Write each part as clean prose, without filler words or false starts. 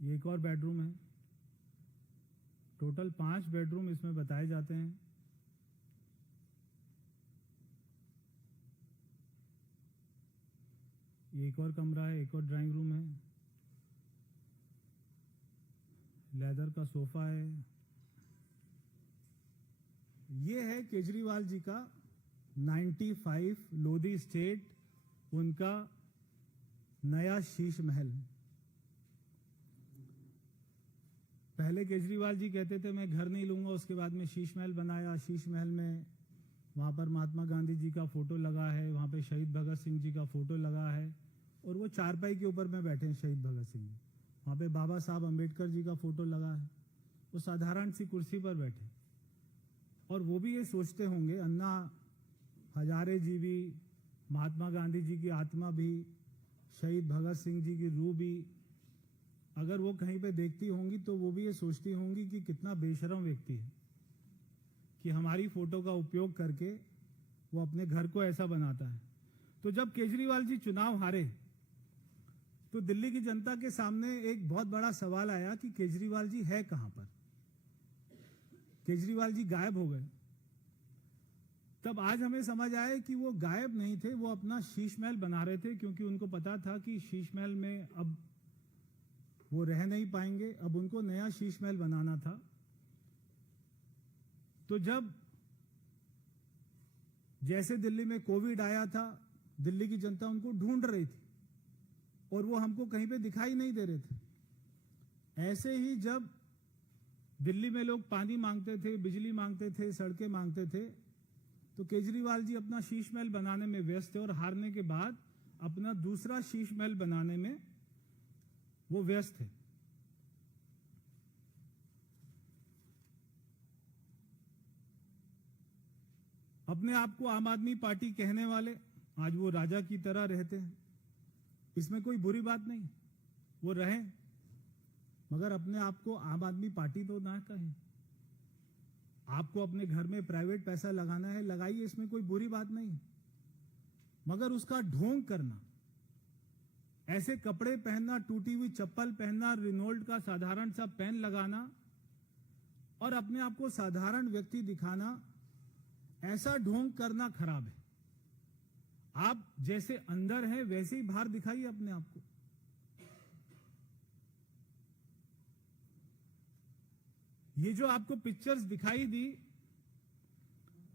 ये एक और बेडरूम है। टोटल 5 बेडरूम इसमें बताए जाते हैं। ये एक और कमरा है, एक और ड्राइंग रूम है, लेदर का सोफा है। ये है केजरीवाल जी का 95 लोधी स्टेट, उनका नया शीश महल। पहले केजरीवाल जी कहते थे मैं घर नहीं लूंगा, उसके बाद में शीश महल बनाया। शीश महल में वहां पर महात्मा गांधी जी का फोटो लगा है, वहां पे शहीद भगत सिंह जी का फोटो लगा है, और वो चारपाई के ऊपर में बैठे हैं शहीद भगत सिंह जी। वहां पे बाबा साहब अम्बेडकर जी का फोटो लगा है, वो साधारण सी कुर्सी पर बैठे। और वो भी ये सोचते होंगे अन्ना हजारे जी भी, महात्मा गांधी जी की आत्मा भी, शहीद भगत सिंह जी की रूह भी अगर वो कहीं पे देखती होंगी तो वो भी ये सोचती होंगी कि कितना बेशरम व्यक्ति है कि हमारी फोटो का उपयोग करके वो अपने घर को ऐसा बनाता है। तो जब केजरीवाल जी चुनाव हारे तो दिल्ली की जनता के सामने एक बहुत बड़ा सवाल आया कि केजरीवाल जी है कहां पर। केजरीवाल जी गायब हो गए। तब आज हमें समझ आया कि वो गायब नहीं थे, वो अपना शीश महल बना रहे थे, क्योंकि उनको पता था कि शीश महल में अब वो रह नहीं पाएंगे, अब उनको नया शीश महल बनाना था। तो जब जैसे दिल्ली में कोविड आया था, दिल्ली की जनता उनको ढूंढ रही थी और वो हमको कहीं पे दिखाई नहीं दे रहे थे। ऐसे ही जब दिल्ली में लोग पानी मांगते थे, बिजली मांगते थे, सड़कें मांगते थे, तो केजरीवाल जी अपना शीश महल बनाने में व्यस्त थे और हारने के बाद अपना दूसरा शीश महल बनाने में वो व्यस्त थे। अपने आप को आम आदमी पार्टी कहने वाले आज वो राजा की तरह रहते हैं, इसमें कोई बुरी बात नहीं, वो रहें, मगर अपने आप को आम आदमी पार्टी तो ना कहें। आपको अपने घर में प्राइवेट पैसा लगाना है, लगाइए, इसमें कोई बुरी बात नहीं, मगर उसका ढोंग करना, ऐसे कपड़े पहनना, टूटी हुई चप्पल पहनना, रिनोल्ड का साधारण सा पेन लगाना और अपने आप को साधारण व्यक्ति दिखाना, ऐसा ढोंग करना खराब है। आप जैसे अंदर हैं वैसे ही बाहर दिखाइए अपने आप को। ये जो आपको पिक्चर्स दिखाई दी,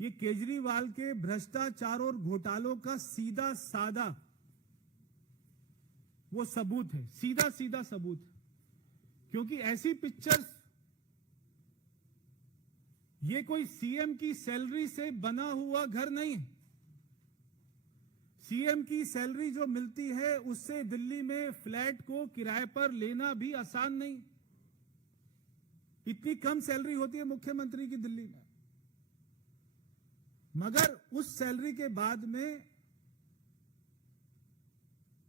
ये केजरीवाल के भ्रष्टाचार और घोटालों का सीधा साधा वो सबूत है, सीधा सीधा सबूत है। क्योंकि ऐसी पिक्चर्स, ये कोई सीएम की सैलरी से बना हुआ घर नहीं है। सीएम की सैलरी जो मिलती है उससे दिल्ली में फ्लैट को किराए पर लेना भी आसान नहीं। इतनी कम सैलरी होती है मुख्यमंत्री की दिल्ली में, मगर उस सैलरी के बाद में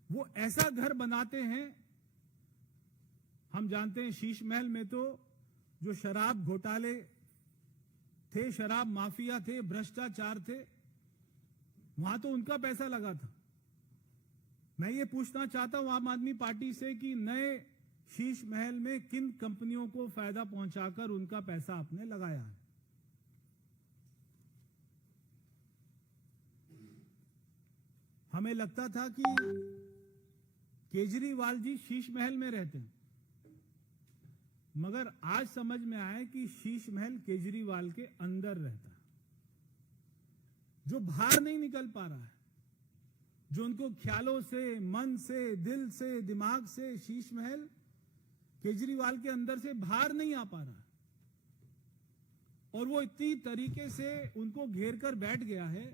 वो ऐसा घर बनाते हैं। हम जानते हैं शीश महल में तो जो शराब घोटाले थे, शराब माफिया थे, भ्रष्टाचार थे, वहां तो उनका पैसा लगा था। मैं ये पूछना चाहता हूं आम आदमी पार्टी से कि नए शीश महल में किन कंपनियों को फायदा पहुंचाकर उनका पैसा आपने लगाया है। हमें लगता था कि केजरीवाल जी शीश महल में रहते हैं, मगर आज समझ में आया कि शीश महल केजरीवाल के अंदर रहता है, जो बाहर नहीं निकल पा रहा है, जो उनको ख्यालों से, मन से, दिल से, दिमाग से शीश महल केजरीवाल के अंदर से बाहर नहीं आ पा रहा, और वो इतनी तरीके से उनको घेर कर बैठ गया है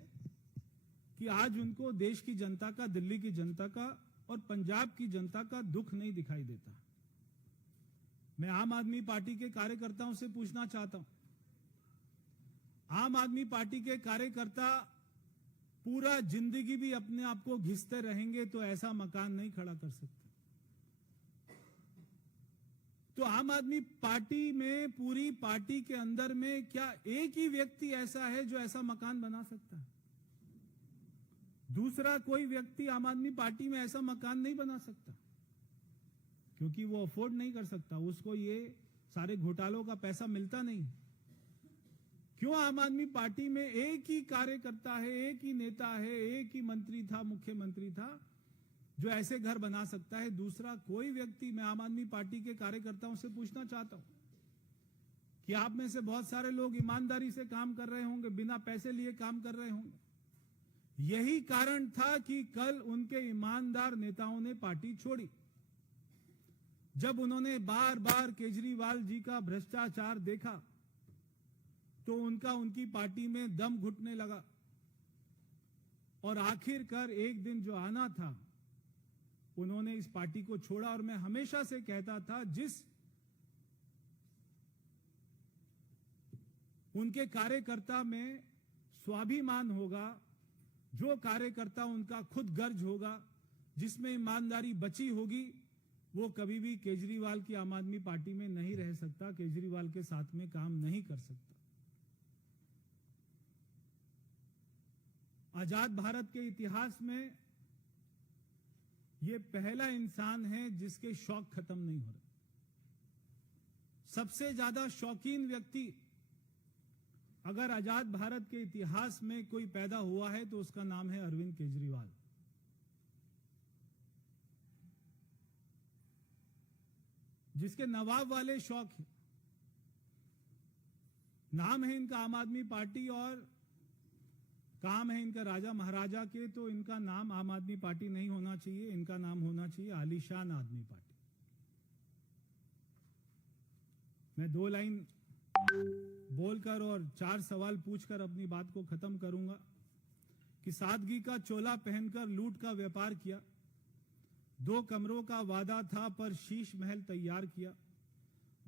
कि आज उनको देश की जनता का, दिल्ली की जनता का और पंजाब की जनता का दुख नहीं दिखाई देता। मैं आम आदमी पार्टी के कार्यकर्ताओं से पूछना चाहता हूं, आम आदमी पार्टी के कार्यकर्ता पूरा जिंदगी भी अपने आप को घिसते रहेंगे तो ऐसा मकान नहीं खड़ा कर सकते। तो आम आदमी पार्टी में, पूरी पार्टी के अंदर में क्या एक ही व्यक्ति ऐसा है जो ऐसा मकान बना सकता है? दूसरा कोई व्यक्ति आम आदमी पार्टी में ऐसा मकान नहीं बना सकता। क्योंकि वो अफोर्ड नहीं कर सकता, उसको ये सारे घोटालों का पैसा मिलता नहीं। क्यों आम आदमी पार्टी में एक ही कार्यकर्ता है, एक ही नेता है, एक ही मंत्री था, मुख्यमंत्री था, जो ऐसे घर बना सकता है? दूसरा कोई व्यक्ति, मैं आम आदमी पार्टी के कार्यकर्ताओं से पूछना चाहता हूं कि आप में से बहुत सारे लोग ईमानदारी से काम कर रहे होंगे, बिना पैसे लिए काम कर रहे होंगे। यही कारण था कि कल उनके ईमानदार नेताओं ने पार्टी छोड़ी। जब उन्होंने बार बार केजरीवाल जी का भ्रष्टाचार देखा तो उनकी पार्टी में दम घुटने लगा और आखिरकार एक दिन जो आना था, उन्होंने इस पार्टी को छोड़ा। और मैं हमेशा से कहता था, जिस उनके कार्यकर्ता में स्वाभिमान होगा, जो कार्यकर्ता उनका खुद गर्ज होगा, जिसमें ईमानदारी बची होगी, वो कभी भी केजरीवाल की आम आदमी पार्टी में नहीं रह सकता, केजरीवाल के साथ में काम नहीं कर सकता। आजाद भारत के इतिहास में ये पहला इंसान है जिसके शौक खत्म नहीं हो रहे। सबसे ज्यादा शौकीन व्यक्ति अगर आजाद भारत के इतिहास में कोई पैदा हुआ है तो उसका नाम है अरविंद केजरीवाल। जिसके नवाब वाले शौक है। नाम है इनका आम आदमी पार्टी और काम है इनका राजा महाराजा के, तो इनका नाम आम आदमी पार्टी नहीं होना चाहिए, इनका नाम होना चाहिए आलीशान आदमी पार्टी। मैं 2 लाइन बोलकर और 4 सवाल पूछकर अपनी बात को खत्म करूंगा कि सादगी का चोला पहनकर लूट का व्यापार किया, 2 कमरों का वादा था पर शीश महल तैयार किया,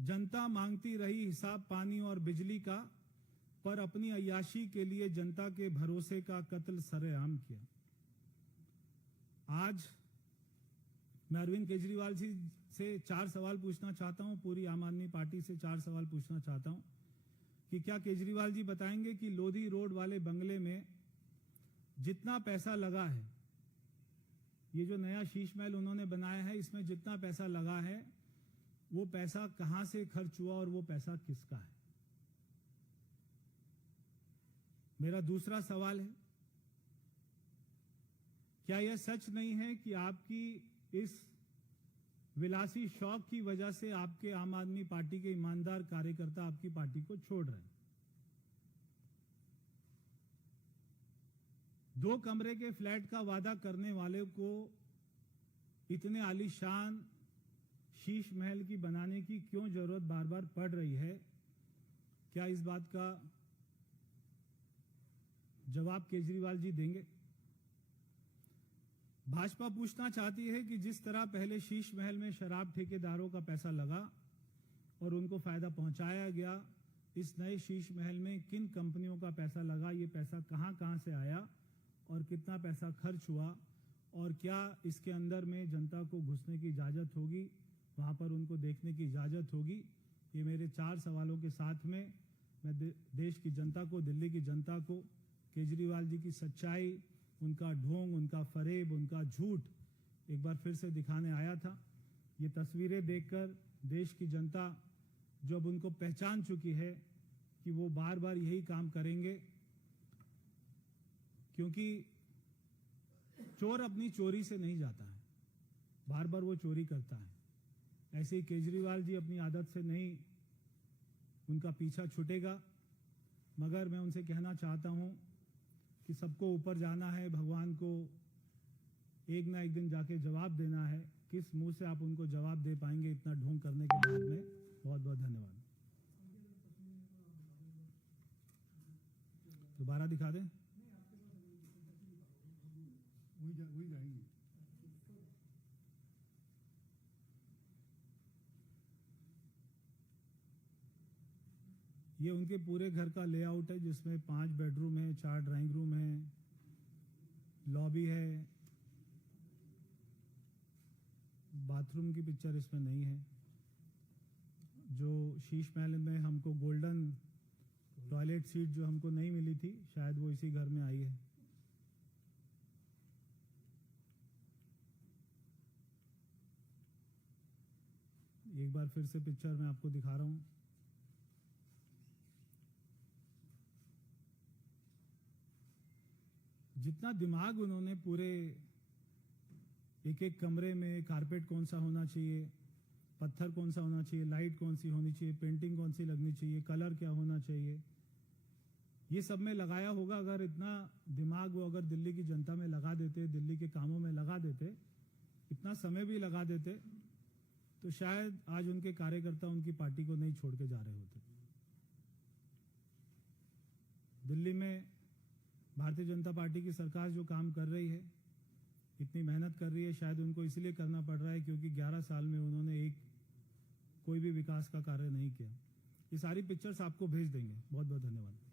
जनता मांगती रही हिसाब पानी और बिजली का, पर अपनी अय्याशी के लिए जनता के भरोसे का कत्ल सरेआम किया। आज मैं अरविंद केजरीवाल जी से 4 सवाल पूछना चाहता हूं, पूरी आम आदमी पार्टी से 4 सवाल पूछना चाहता हूं कि क्या केजरीवाल जी बताएंगे कि लोधी रोड वाले बंगले में जितना पैसा लगा है, ये जो नया शीश महल उन्होंने बनाया है, इसमें जितना पैसा लगा है, वो पैसा कहां से खर्च हुआ और वो पैसा किसका है? मेरा दूसरा सवाल है, क्या यह सच नहीं है कि आपकी इस विलासी शौक की वजह से आपके आम आदमी पार्टी के ईमानदार कार्यकर्ता आपकी पार्टी को छोड़ रहे हैं? 2 कमरे के फ्लैट का वादा करने वाले को इतने आलीशान शीश महल की बनाने की क्यों जरूरत बार बार पड़ रही है? क्या इस बात का जवाब केजरीवाल जी देंगे? भाजपा पूछना चाहती है कि जिस तरह पहले शीश महल में शराब ठेकेदारों का पैसा लगा और उनको फायदा पहुंचाया गया, इस नए शीश महल में किन कंपनियों का पैसा लगा, ये पैसा कहां से आया और कितना पैसा खर्च हुआ, और क्या इसके अंदर में जनता को घुसने की इजाजत होगी, वहां पर उनको देखने की इजाजत होगी? ये मेरे 4 सवालों के साथ में मैं देश की जनता को, दिल्ली की जनता को केजरीवाल जी की सच्चाई, उनका ढोंग, उनका फरेब, उनका झूठ एक बार फिर से दिखाने आया था। ये तस्वीरें देखकर देश की जनता जो अब उनको पहचान चुकी है कि वो बार बार यही काम करेंगे, क्योंकि चोर अपनी चोरी से नहीं जाता है, बार बार वो चोरी करता है। ऐसे ही केजरीवाल जी अपनी आदत से नहीं, उनका पीछा छूटेगा। मगर मैं उनसे कहना चाहता हूं कि सबको ऊपर जाना है, भगवान को एक ना एक दिन जाके जवाब देना है। किस मुंह से आप उनको जवाब दे पाएंगे इतना ढोंग करने के बाद में? बहुत बहुत धन्यवाद। दोबारा दिखा दें। वही जाएंगे। ये उनके पूरे घर का लेआउट है, जिसमें 5 बेडरूम है, 4 ड्राइंग रूम है, लॉबी है। बाथरूम की पिक्चर इसमें नहीं है। जो शीश महल में हमको गोल्डन टॉयलेट सीट जो हमको नहीं मिली थी, शायद वो इसी घर में आई है। एक बार फिर से पिक्चर मैं आपको दिखा रहा हूँ। जितना दिमाग उन्होंने पूरे एक एक कमरे में, कारपेट कौन सा होना चाहिए, पत्थर कौन सा होना चाहिए, लाइट कौन सी होनी चाहिए, पेंटिंग कौन सी लगनी चाहिए, कलर क्या होना चाहिए, ये सब में लगाया होगा। अगर इतना दिमाग वो अगर दिल्ली की जनता में लगा देते, दिल्ली के कामों में लगा देते, इतना समय भी लगा देते, तो शायद आज उनके कार्यकर्ता उनकी पार्टी को नहीं छोड़ के जा रहे होते। दिल्ली में भारतीय जनता पार्टी की सरकार जो काम कर रही है, इतनी मेहनत कर रही है, शायद उनको इसलिए करना पड़ रहा है क्योंकि 11 साल में उन्होंने कोई भी विकास का कार्य नहीं किया। ये सारी पिक्चर्स आपको भेज देंगे। बहुत बहुत धन्यवाद।